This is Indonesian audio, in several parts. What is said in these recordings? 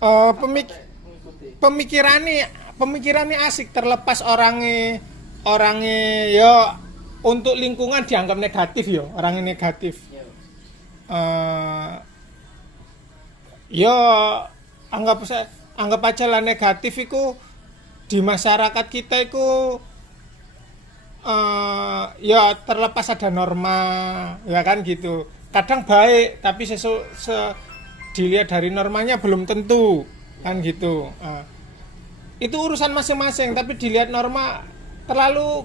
Eh, Sampai mengikuti. pemikirannya asik, terlepas orangnya yo untuk lingkungan dianggap negatif, yo orangnya negatif. Ya. eh yo anggap anggap aja lah negatif itu di masyarakat kita itu ya terlepas ada norma, ya kan gitu. Kadang baik tapi dilihat dari normanya belum tentu, kan gitu. Itu urusan masing-masing, tapi dilihat norma terlalu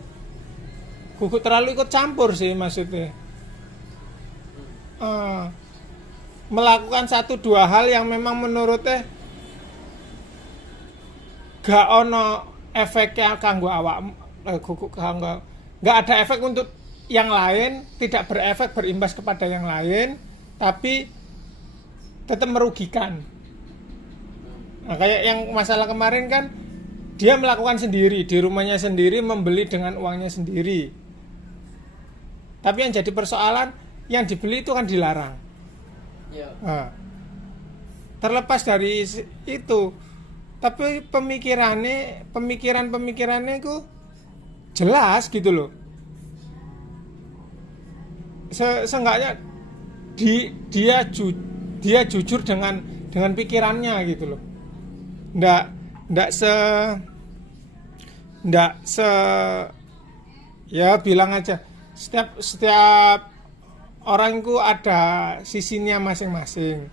gugup, terlalu ikut campur sih maksudnya. Eh, Melakukan satu dua hal yang memang menurutnya gak ono efeknya kanggo awak, gugup kanggo gak ada efek untuk yang lain, tidak berefek berimbas kepada yang lain, tapi tetap merugikan. Nah, kayak yang masalah kemarin kan dia melakukan sendiri di rumahnya sendiri, membeli dengan uangnya sendiri. Tapi yang jadi persoalan, yang dibeli itu kan dilarang. Ya. Nah, terlepas dari itu, tapi pemikirannya itu jelas gitu loh. Seenggaknya dia jujur dengan pikirannya gitu loh. Ndak se ya bilang aja setiap orang itu ada sisinya masing-masing.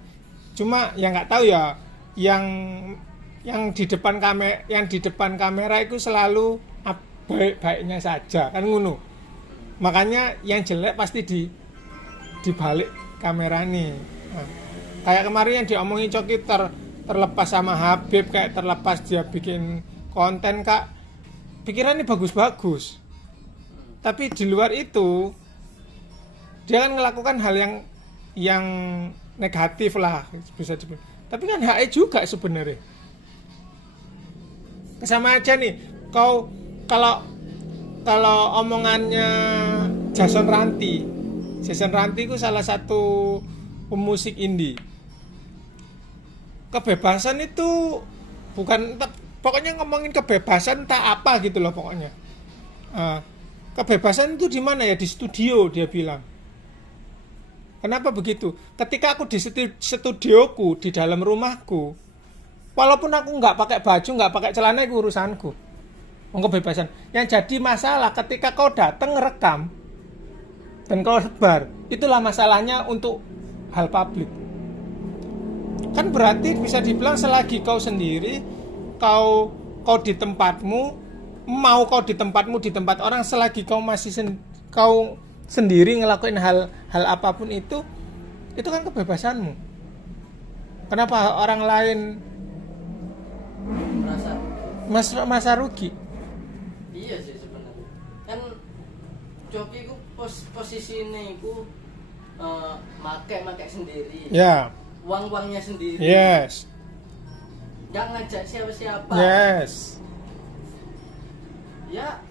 Cuma ya nggak tahu ya yang yang di depan kamera itu selalu baik-baiknya saja kan ngono. Makanya yang jelek pasti di balik kamera nih. Nah, kayak kemarin yang diomongin Coki terlepas sama Habib, kayak terlepas dia bikin konten kak, pikirannya bagus-bagus. Tapi di luar itu dia kan melakukan hal yang negatif lah bisa dibilang. Tapi kan HE juga sebenarnya. Sama aja nih, kalau omongannya Jason Ranti itu salah satu pemusik indie. Kebebasan itu bukan, pokoknya ngomongin kebebasan tak apa gitu loh pokoknya. Kebebasan itu di mana ya, di studio dia bilang. Kenapa begitu? Ketika aku di studioku, di dalam rumahku, walaupun aku nggak pakai baju, nggak pakai celana, itu urusanku. Kebebasan. Yang jadi masalah ketika kau datang ngerekam dan kau sebar, itulah masalahnya untuk hal publik. Kan berarti bisa dibilang selagi kau sendiri, kau di tempatmu, mau kau di tempatmu, di tempat orang, selagi kau masih kau sendiri ngelakuin hal apapun itu kan kebebasanmu. Kenapa orang lain merasa rugi? Iya sih sebenarnya. Kan Coki ku posisi ini ku make sendiri. Ya. Uang-uangnya sendiri. Yes. Gak ngajak siapa-siapa. Yes. Ya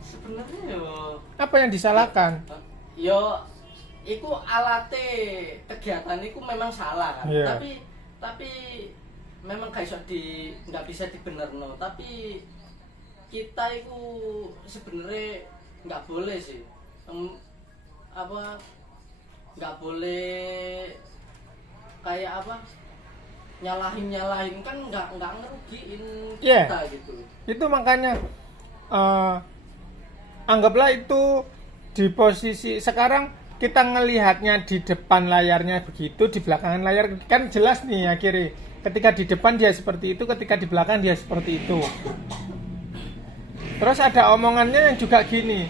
sebenarnya Apa yang disalahkan? yo iku alate kegiatan iku memang salah kan. Yeah. Tapi memang nggak bisa dibenerno, tapi kita itu sebenarnya nggak boleh sih nggak boleh kayak nyalahin kan nggak ngerugiin kita gitu. Itu makanya anggaplah itu di posisi sekarang kita ngelihatnya di depan layarnya begitu, di belakangan layar kan jelas nih akhirnya. Ketika di depan dia seperti itu, ketika di belakang dia seperti itu. Terus ada omongannya yang juga gini,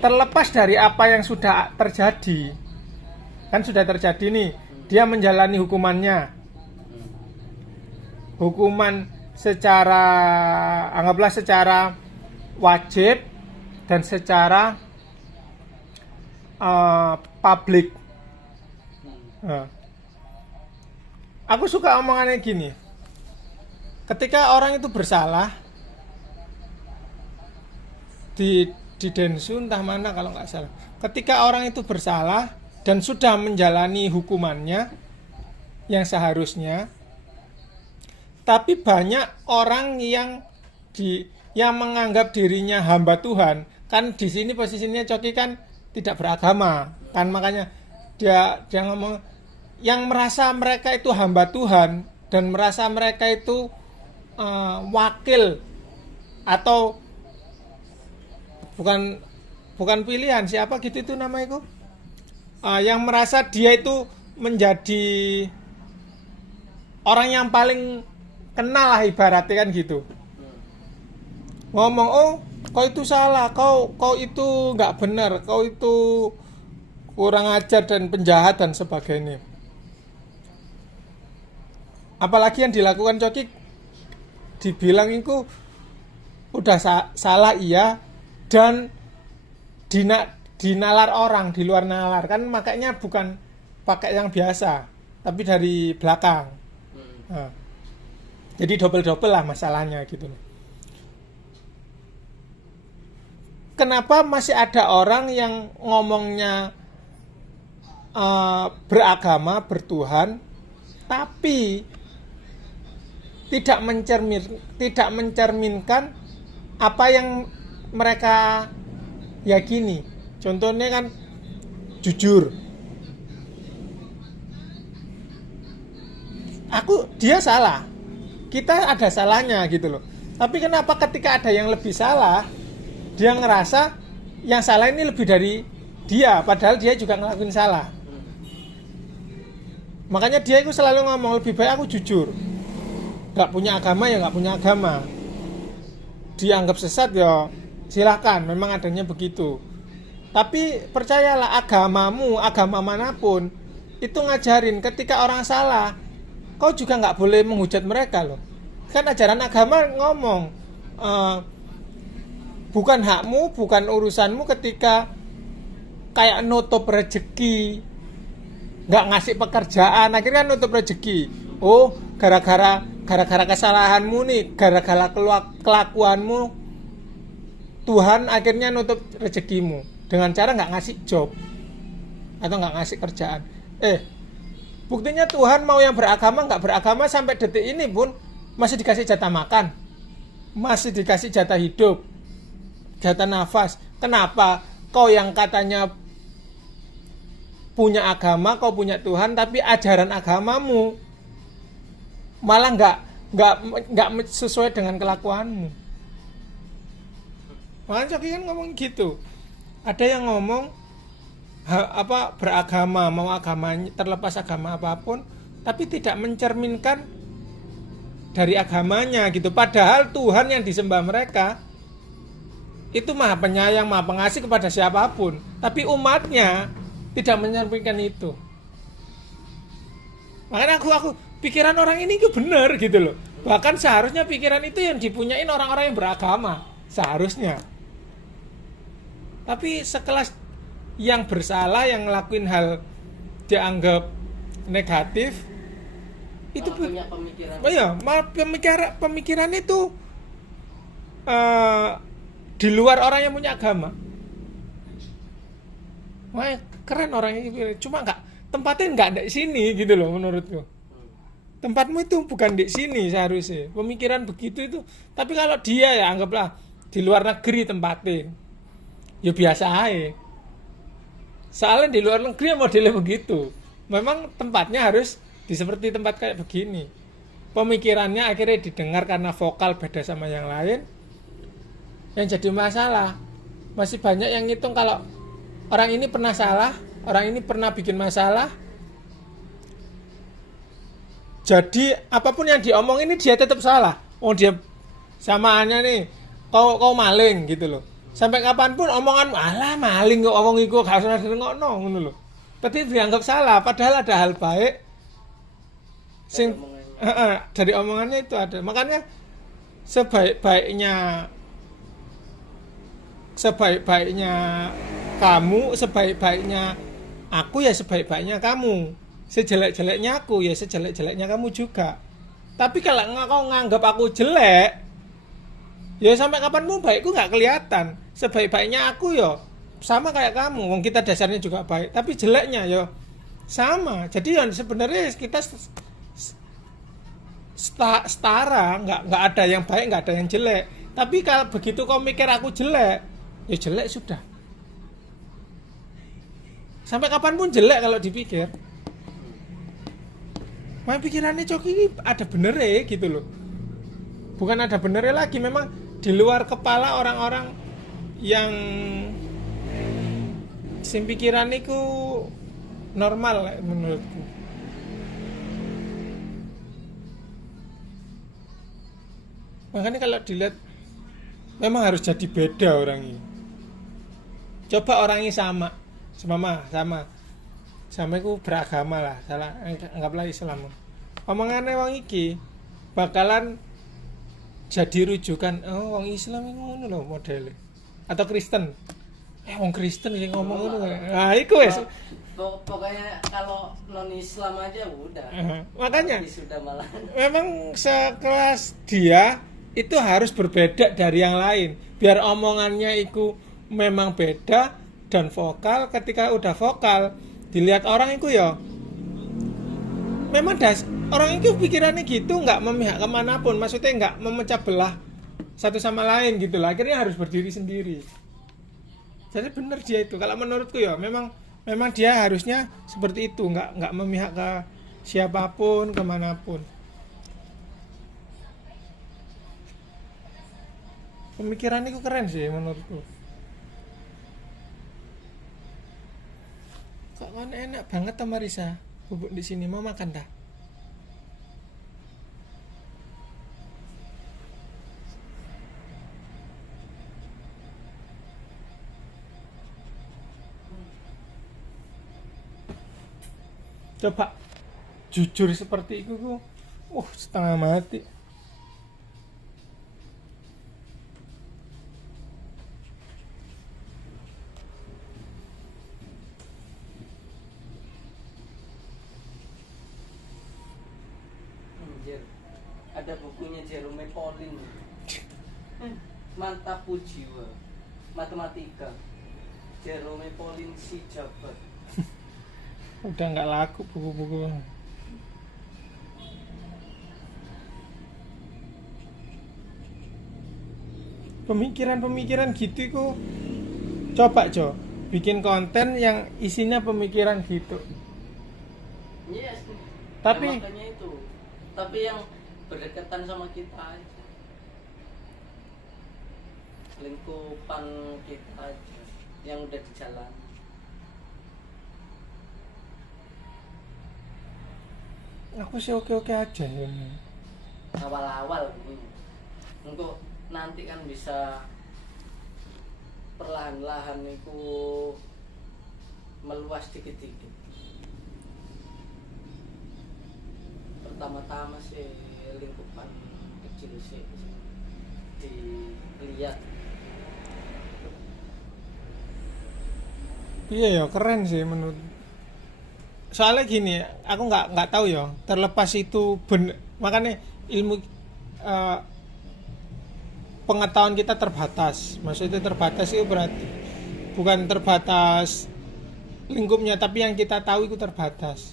terlepas dari apa yang sudah terjadi, kan sudah terjadi nih, dia menjalani hukuman secara, anggaplah secara wajib dan secara publik. Aku suka omongannya gini, ketika orang itu bersalah di Densu entah mana kalau nggak salah, ketika orang itu bersalah dan sudah menjalani hukumannya yang seharusnya, Tapi banyak orang yang menganggap dirinya hamba Tuhan. Kan di sini posisinya Coki kan tidak beragama. Kan makanya dia ngomong yang merasa mereka itu hamba Tuhan dan merasa mereka itu wakil atau bukan pilihan siapa gitu itu namanya itu yang merasa dia itu menjadi orang yang paling kenal lah ibaratnya kan gitu. Ngomong kau itu salah, kau itu nggak benar, kau itu kurang ajar dan penjahat dan sebagainya. Apalagi yang dilakukan Coki dibilang itu udah salah iya dan dinalar orang di luar nalar kan, makanya bukan pakai yang biasa tapi dari belakang. Nah, jadi double lah masalahnya gitu. Kenapa masih ada orang yang ngomongnya beragama, bertuhan, tapi tidak mencerminkan apa yang mereka yakini. Contohnya kan jujur. Dia salah. Kita ada salahnya gitu loh. Tapi kenapa ketika ada yang lebih salah, dia ngerasa yang salah ini lebih dari dia, padahal dia juga ngelakuin salah. Makanya dia itu selalu ngomong lebih baik aku jujur. Gak punya agama ya gak punya agama. Dianggap sesat ya silakan, memang adanya begitu. Tapi percayalah agama manapun itu ngajarin ketika orang salah, kau juga gak boleh menghujat mereka loh. Kan ajaran agama ngomong bukan hakmu, bukan urusanmu ketika kayak nutup rezeki, gak ngasih pekerjaan, akhirnya nutup rezeki. Gara-gara kesalahanmu nih, gara-gara kelakuanmu, Tuhan akhirnya nutup rezekimu dengan cara nggak ngasih job atau nggak ngasih kerjaan. Buktinya Tuhan mau yang beragama nggak beragama sampai detik ini pun masih dikasih jatah makan, masih dikasih jatah hidup, jatah nafas. Kenapa kau yang katanya punya agama, kau punya Tuhan, tapi ajaran agamamu malah nggak sesuai dengan kelakuanmu? Makanya Coki kan ngomong gitu. Ada yang ngomong beragama, mau agamanya terlepas agama apapun, tapi tidak mencerminkan dari agamanya gitu. Padahal Tuhan yang disembah mereka itu maha penyayang, maha pengasih kepada siapapun, tapi umatnya tidak mencerminkan itu. Makanya aku pikiran orang ini itu benar gitu loh. Bahkan seharusnya pikiran itu yang dipunyain orang-orang yang beragama seharusnya. Tapi sekelas yang bersalah, yang ngelakuin hal dianggap negatif, itu punya pemikiran. Pemikiran itu di luar orang yang punya agama. Wah, keren orang ini. Cuma tempatnya nggak ada di sini gitu loh menurutku. Tempatmu itu bukan di sini seharusnya. Pemikiran begitu itu. Tapi kalau dia ya anggaplah di luar negeri tempatnya, ya biasa aja. Soalnya di luar negeri modelnya begitu. Memang tempatnya harus seperti tempat kayak begini. Pemikirannya akhirnya didengar karena vokal beda sama yang lain. Yang jadi masalah, masih banyak yang ngitung kalau orang ini pernah salah, orang ini pernah bikin masalah. Jadi apapun yang diomong ini dia tetap salah. Dia samaannya nih, kau maling gitu loh. Sampai kapanpun omongan alah maling kok omong iku gak usah ngono ngono lho. Tapi dianggap salah padahal ada hal baik sing dari omongannya itu ada. Makanya sebaik-baiknya kamu, sebaik-baiknya aku ya sebaik-baiknya kamu. Sejelek-jeleknya aku ya sejelek-jeleknya kamu juga. Tapi kalau kau nganggap aku jelek, ya sampai kapanpun baikku nggak kelihatan. Sebaik-baiknya aku ya sama kayak kamu. Wong kita dasarnya juga baik, tapi jeleknya ya sama. Jadi ya sebenarnya kita setara, nggak ada yang baik, nggak ada yang jelek. Tapi kalau begitu kau mikir aku jelek, ya jelek sudah. Sampai kapanpun jelek kalau dipikir. Makanya pikirannya Coki ini ada benernya gitu loh. Bukan ada benernya lagi, memang di luar kepala orang-orang yang sing pikiran itu normal menurutku. Makanya kalau dilihat memang harus jadi beda orang ini. Coba orangnya sama itu beragama lah, salah anggaplah Islam. Omongannya wong iki bakalan jadi rujukan, oh wong Islam ini ngono lho modele. Atau Kristen. Wong Kristen sing ngomong ngono. Nah, iku wis. Pokoknya kalau non Islam aja udah. Makanya sudah malah. Memang sekelas dia itu harus berbeda dari yang lain. Biar omongannya itu memang beda dan vokal. Ketika udah vokal, dilihat orang itu ya memang orang itu pikirannya gitu, nggak memihak kemanapun. Maksudnya nggak memecah belah satu sama lain gitu lah. Akhirnya harus berdiri sendiri. Jadi benar dia itu. Kalau menurutku ya memang dia harusnya seperti itu, nggak memihak ke siapapun, kemanapun. Pemikiran itu keren sih menurutku. Kok kan enak banget sama Risa. Bubuk di sini mau makan dah. Coba jujur seperti itu, setengah mati. Ada bukunya Jerome Pauline, Mantapu Jiwa, Matematika, Jerome Pauline si Jabat. Udah nggak laku buku-buku. Pemikiran-pemikiran gitu itu coba bikin konten yang isinya pemikiran gitu. Yes. Tapi makanya itu. Tapi yang berdekatan sama kita aja. Lingkupan kita aja yang udah di jalan. Aku sih oke-oke aja ya. Awal-awal ini. Untuk nanti kan bisa perlahan-lahan itu meluas dikit-dikit. Pertama-tama sih lingkupan kecil sih dilihat. Iya ya, keren sih menurut. Soalnya gini, aku nggak tahu ya, terlepas itu makanya ilmu pengetahuan kita terbatas. Maksudnya terbatas itu berarti bukan terbatas lingkupnya, tapi yang kita tahu itu terbatas.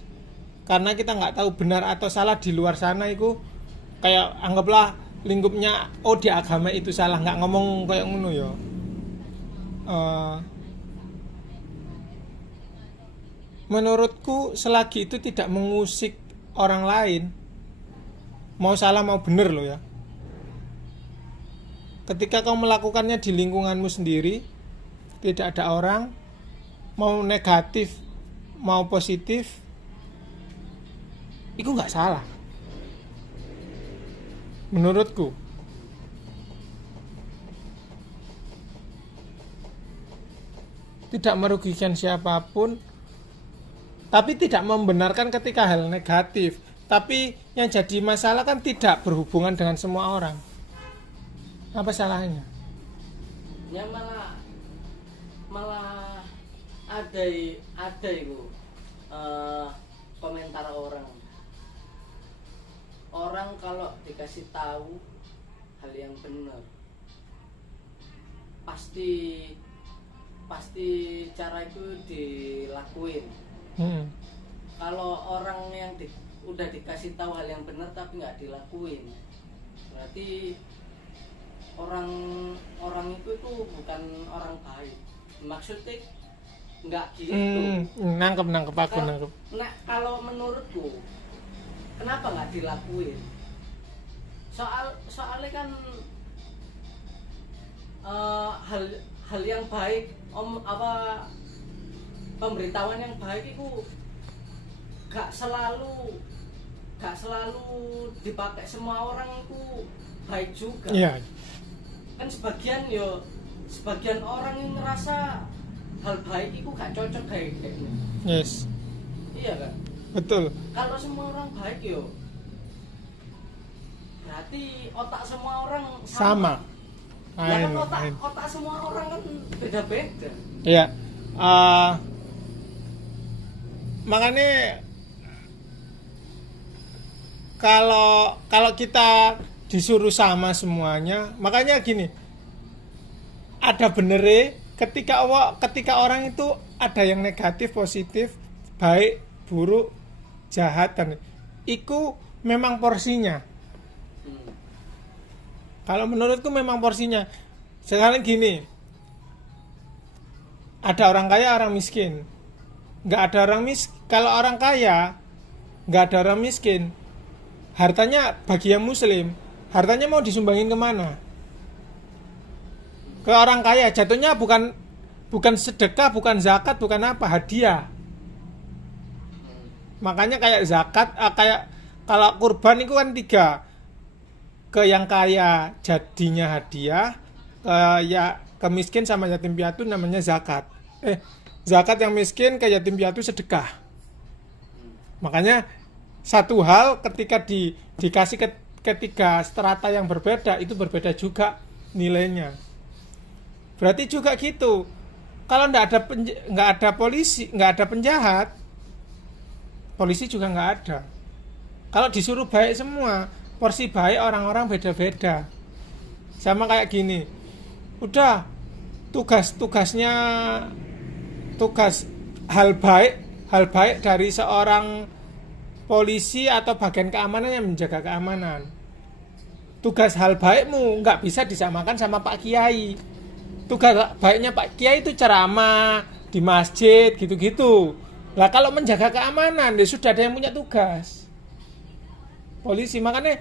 Karena kita nggak tahu benar atau salah di luar sana itu, kayak anggaplah lingkupnya di agama itu salah, nggak ngomong kayak ngono ya. Menurutku selagi itu tidak mengusik orang lain, mau salah mau benar loh ya. Ketika kau melakukannya di lingkunganmu sendiri, tidak ada orang, mau negatif mau positif, itu nggak salah menurutku. Tidak merugikan siapapun, tapi tidak membenarkan ketika hal negatif. Tapi yang jadi masalah kan tidak berhubungan dengan semua orang. Apa salahnya? Ya malah ada itu komentar orang kalau dikasih tahu hal yang benar pasti cara itu dilakuin. Kalau orang yang udah dikasih tahu hal yang benar tapi nggak dilakuin, berarti orang itu bukan orang baik. Maksudnya nggak gitu. Nangkep aku Kalau- nangkep. Nah, kalau menurutku kenapa nggak dilakuin? Soalnya kan hal yang baik, pemberitahuan yang baik itu gak selalu dipakai semua orang itu baik juga. Iya. Kan sebagian orang yang ngerasa hal baik itu gak cocok kayaknya. Yes. Iya kan? Betul. Kalau semua orang baik berarti otak semua orang Sama. Ya kan Lain. otak semua orang kan beda-beda. Iya. Makanya kalau kita disuruh sama semuanya, makanya gini, ada benernya ketika orang itu ada yang negatif, positif, baik, buruk, jahat, dan itu memang porsinya. Kalau menurutku memang porsinya. Sekarang gini, ada orang kaya, orang miskin. Nggak ada orang miskin. Kalau orang kaya, nggak ada orang miskin. Hartanya bagi yang muslim, hartanya mau disumbangin kemana? Ke orang kaya, jatuhnya bukan sedekah, bukan zakat, bukan apa, hadiah. Makanya kayak zakat, kayak kalau kurban itu kan 3. Ke yang kaya jadinya hadiah, ke miskin sama yatim piatu namanya zakat. Zakat yang miskin, ke yatim piatu sedekah. Makanya satu hal ketika dikasih ketiga strata yang berbeda, itu berbeda juga nilainya. Berarti juga gitu. Kalau nggak ada polisi, nggak ada penjahat, polisi juga nggak ada. Kalau disuruh baik semua, porsi baik orang-orang beda-beda. Sama kayak gini, udah tugas hal baik dari seorang polisi atau bagian keamanan yang menjaga keamanan. Tugas hal baikmu nggak bisa disamakan sama Pak Kiai. Tugas baiknya Pak Kiai itu ceramah di masjid gitu-gitu. Lah kalau menjaga keamanan, ya sudah ada yang punya tugas. Polisi, makanya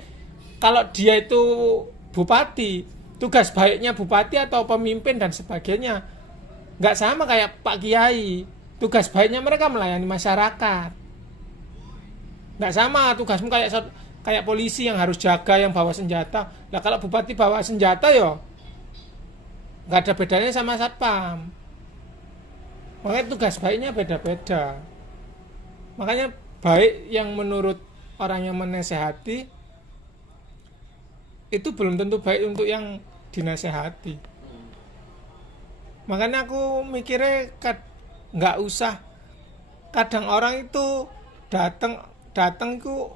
kalau dia itu bupati, tugas baiknya bupati atau pemimpin dan sebagainya nggak sama kayak Pak Kiai. Tugas baiknya mereka melayani masyarakat. Nggak sama tugasmu kayak polisi yang harus jaga, yang bawa senjata. Lah kalau bupati bawa senjata nggak ada bedanya sama satpam. Makanya tugas baiknya beda-beda. Makanya baik yang menurut orang yang menasehati itu belum tentu baik untuk yang dinasehati. Makanya aku mikirnya nggak usah. Kadang orang itu datang itu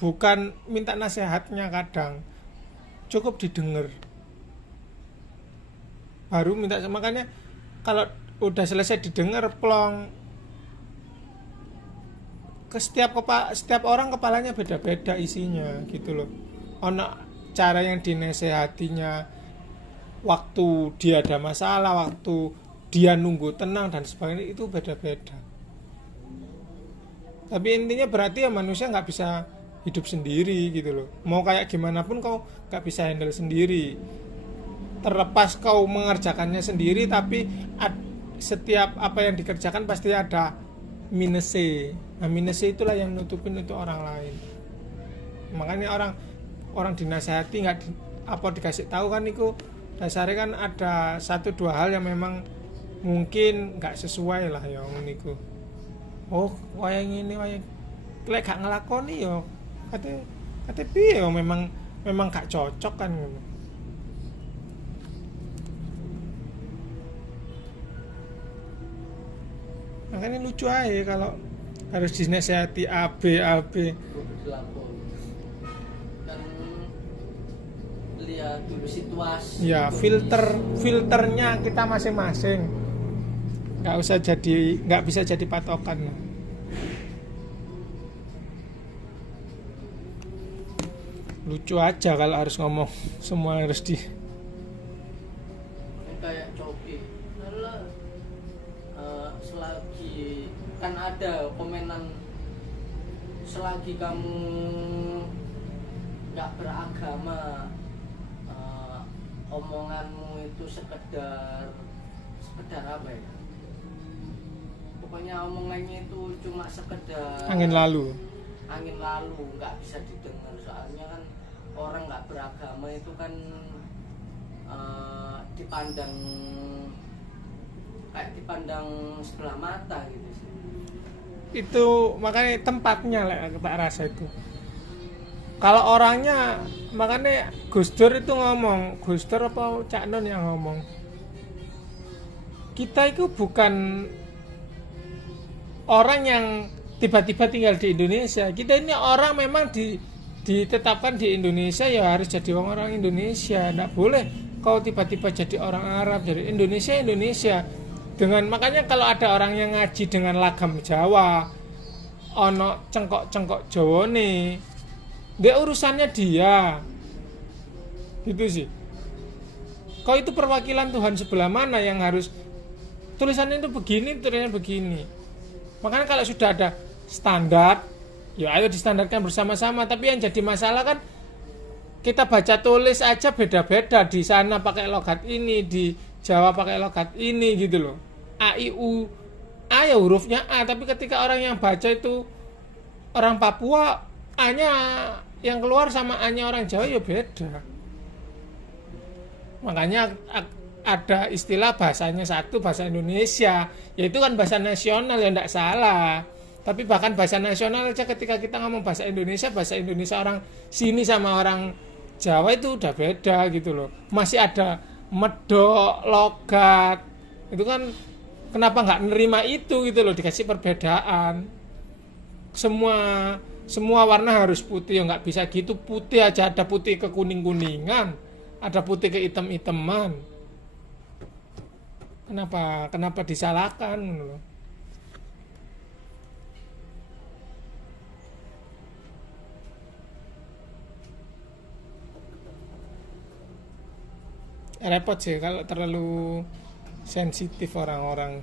bukan minta nasihatnya, kadang cukup didengar baru minta. Makanya kalau udah selesai didengar plong, ke setiap orang kepalanya beda-beda isinya gitu loh. Ono cara yang dinasehatinya waktu dia ada masalah, waktu dia nunggu tenang dan sebagainya, itu beda-beda. Tapi intinya berarti manusia nggak bisa hidup sendiri gitu loh. Mau kayak gimana pun kau nggak bisa handle sendiri. Terlepas kau mengerjakannya sendiri, tapi setiap apa yang dikerjakan pasti ada minusnya. Nah, minusnya itulah yang nutupin untuk orang lain. Makanya orang dinasehati dikasih tahu kan itu dasarnya kan ada 1-2 hal yang memang mungkin nggak sesuai lah ya niku. Oh, wayang ini wayang lek gak ngelakoni kate piye memang gak cocok kan ngono. Makanya lucu aja kalau harus dinasehati AB kan lihat dulu situasi ya, filternya kita masing-masing, nggak bisa jadi patokan. lucu aja kalau harus ngomong semua harus di Ini kayak coki. Alah, selagi kan ada komenan, selagi kamu nggak beragama, omonganmu itu sekedar apa ya? Pokoknya omongannya itu cuma sekedar angin lalu. Nggak bisa didengar. Soalnya kan orang nggak beragama itu kan dipandang sebelah mata gitu sih. Itu makanya tempatnya lah tak rasa itu. Kalau orangnya, makanya Gus Dur itu ngomong, Gus Dur apa Cak Non yang ngomong, kita itu bukan orang yang tiba-tiba tinggal di Indonesia. Kita ini orang memang ditetapkan di Indonesia, ya harus jadi orang Indonesia. Nggak boleh kau tiba-tiba jadi orang Arab. Jadi Indonesia. Makanya kalau ada orang yang ngaji dengan lagam Jawa, ono cengkok Jawa nih, dia urusannya dia, gitu sih. Kau itu perwakilan Tuhan sebelah mana yang harus tulisannya itu begini, tulisannya begini. Makanya kalau sudah ada standar, ya ayo distandarkan bersama-sama. Tapi yang jadi masalah kan kita baca tulis aja beda-beda. Di sana pakai logat ini, di Jawa pakai logat ini gitu loh. A, I, U, A ya hurufnya A. Tapi ketika orang yang baca itu orang Papua, A-nya yang keluar sama A-nya orang Jawa ya beda. Makanya ada istilah bahasanya satu, bahasa Indonesia, yaitu kan bahasa nasional, ya tidak salah. Tapi bahkan bahasa nasional aja ketika kita ngomong bahasa Indonesia orang sini sama orang Jawa itu udah beda gitu loh. Masih ada medok, logat, itu kan kenapa nggak nerima itu gitu loh, dikasih perbedaan. Semua warna harus putih, ya nggak bisa gitu. Putih aja ada putih ke kuning-kuningan, ada putih ke hitam-hitaman. Kenapa disalahkan loh? Repot sih kalau terlalu sensitif orang-orang.